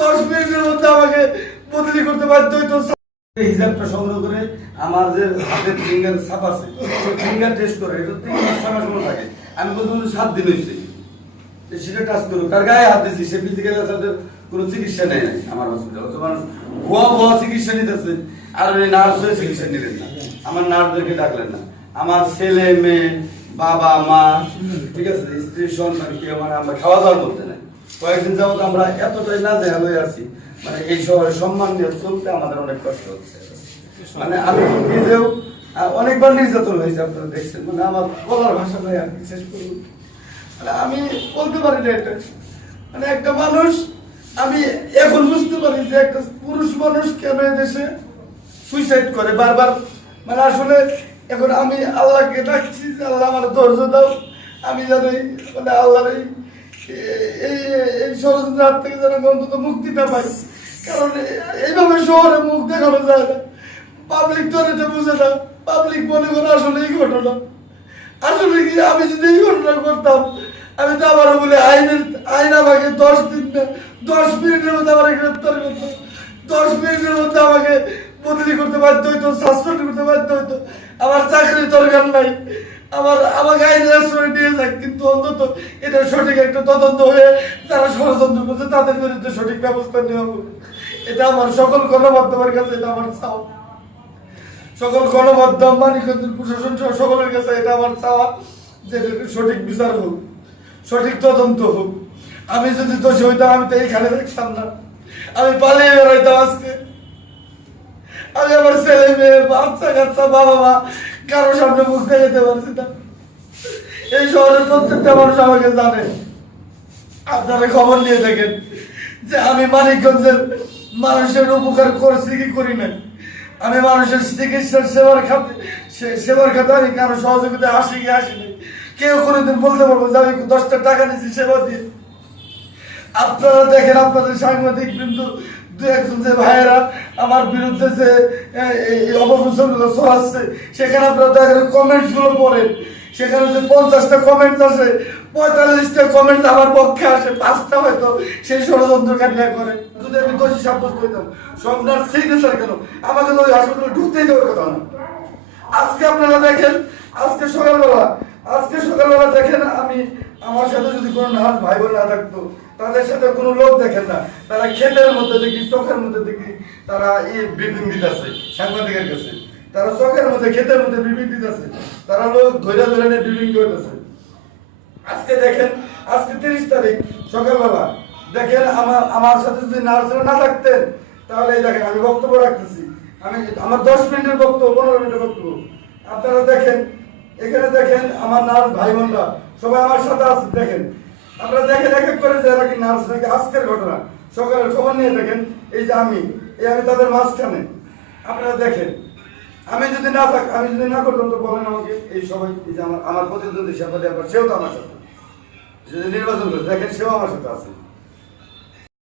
দশ মিনিটের মধ্যে আমাকে বদলি করতে বাধ্য হইতো। হিসাবটা সংগ্রহ করে আমার যে হাতের ফিঙ্গার ছাপ আছে ফিঙ্গার টেস্ট করে, এটা তিন মাস, ছয় মাস থাকে। আমি সাত দিন হয়েছে। সেটা টাচ গায়ে হাত দিয়েছি সে ফিজিক্যাল কোনো চিকিৎসা নেই আমার হসপিটাল মানুষ ভুয়া ভুয়া চিকিৎসা নিতেছে। আর ওই নার্স হয়ে চিকিৎসা নিলেন না। আমার নার্সদেরকে ডাকলেন না। আমার ছেলে, মেয়ে, বাবা, মা, ঠিক আছে? স্ত্রী, সন্তান কি আমার আমরা খাওয়া দাওয়া করতে নাই। কয়েকদিন যাবত আমরা এতটাই না যে হয়ে আছি। মানে এই শহরে সম্মান নিয়ে চলতে আমাদের অনেক কষ্ট হচ্ছে। মানে আমি নিজেও অনেকবার নির্যাতন হয়েছে, আপনারা দেখছেন। মানে আমার বলার ভাষা নাই আর বিশেষ করে মানে আমি বলতে পারি না এটা। মানে একটা মানুষ, আমি এখন বুঝতে পারি যে একটা পুরুষ মানুষ কেন দেশে সুইসাইড করে। বারবার মানে আসলে এখন আমি আল্লাহকে ডাকছি যে, আল্লাহ, আমার ধৈর্য দাও। আমি এই মানে আল্লাহর এই ষড়যন্ত্রের হাত থেকে যেন অন্তত মুক্তিটা পাই। কারণ এইভাবে শহরে মুখ দেখানো যায় না। পাবলিক তো এটা বুঝে না। পাবলিক মনে করে আসলে এই ঘটনা। আসলে কি আমি যদি এই ঘটনা করতাম, আমি তো আবারও বলে, আইনের, আইন আমাকে দশ দিন না, দশ মিনিটের মধ্যে আমার গ্রেপ্তার করতো। দশ মিনিটের মধ্যে আমাকে বদলি করতে বাধ্য হইতো, সাসপেন্ড করতে বাধ্য হইতো। আমার চাকরির দরকার নাই। আমার কিন্তু অন্তত এটা সঠিক একটা তদন্ত হয়ে তাদের সঠিক ব্যবস্থা নেওয়া এটা আমার সকল গণমাধ্যমের কাছে, এটা আমার সকল গণমাধ্যম প্রশাসন সকলের কাছে এটা আমার যে সঠিক বিচার হোক, সঠিক তদন্ত হোক। আমি যদি দোষী হইতাম, আমি তো এইখানে দেখতাম না। আমি পালিয়ে বেরোইতাম আজকে। আমি আমার ছেলে মেয়ে, বাচ্চা কাচ্চা, বাবা মা, কারও সামনে মুখ দেখাতে পারছি না। এই শহরের প্রত্যেকটা মানুষ আমাকে জানে। আপনারা খবর নিয়ে দেখেন যে আমি মানিকগঞ্জের মানুষের উপকার করছি কি করি না আমি মানুষের চিকিৎসার সেবার খাতে সেবার খাতে আমি কারও সহযোগিতা আসি কি আসি নাই। কেউ কোনোদিন বলতে পারব যে আমি দশটা টাকা নিয়েছি সেবা দিয়ে। আপনারা দেখেন আপনাদের সাংবাদিক বিন্দু দু একজন যে ভাইয়েরা আমার বিরুদ্ধে যে এই অপপ্রচারগুলো ছড়াচ্ছে সেখানে আপনারা দেখেন কমেন্টসগুলো পড়েন। সেখানে যে পঞ্চাশটা কমেন্টস আসে পঁয়তাল্লিশটা কমেন্টস আমার পক্ষে আসে, পাঁচটা হয়তো সেই ষড়যন্ত্রকারীরা করে। যদি আমি দোষী সাব্যস্ত হইতাম সম্রাট সিগনেচার কেন? আমাকে তো ওই হাসপাতালে ঢুকতেই দেওয়ার কথা না। আজকে আপনারা দেখেন, আজকে সকালবেলা আজকে সকালবেলা দেখেন আমি আমার সাথে যদি কোনো নার্স ভাই বোন না থাকতো তাদের সাথে কোনো লোক দেখেন না। তারা ক্ষেতের মধ্যে দেখি, চোখের মধ্যে দেখি, তারা এই ব্রিফিং দিতেছে, সাংবাদিকের কাছে। তারা চোখের মধ্যে, ক্ষেতের মধ্যে ব্রিফিং দিতেছে। তারা লোক ধৈর্য ধরে নিয়ে ব্রিফিং করতেছে। আজকে দেখেন, আজকে তিরিশ তারিখ, সকালবেলা। দেখেন, আমার আমার সাথে যদি নার্সরা না থাকতেন, তাহলে দেখেন, আমি বক্তব্য রাখতেছি। আমি, আমার দশ মিনিটের বক্তব্য, পনেরো মিনিটের বক্তব্য। আপনারা দেখেন, এখানে দেখেন, আমার নার্স ভাই বোনরা সবাই আমার সাথে আছে, দেখেন। আপনারা দেখে এক করে যে এরা কি নার্স নাকি আজকের ঘটনা। সকালের খবর নিয়ে দেখেন, এই যে আমি, এই আমি তাদের মাঝখানে। আপনারা দেখেন, আমি যদি না থাক আমি যদি না করতাম তো বলেন আমাকে, এই সবাই, এই যে আমার আমার প্রতিদ্বন্দ্বী আপনার সেও তো আমার সাথে। যদি নির্বাচন করে দেখেন সেও আমার সাথে আছে।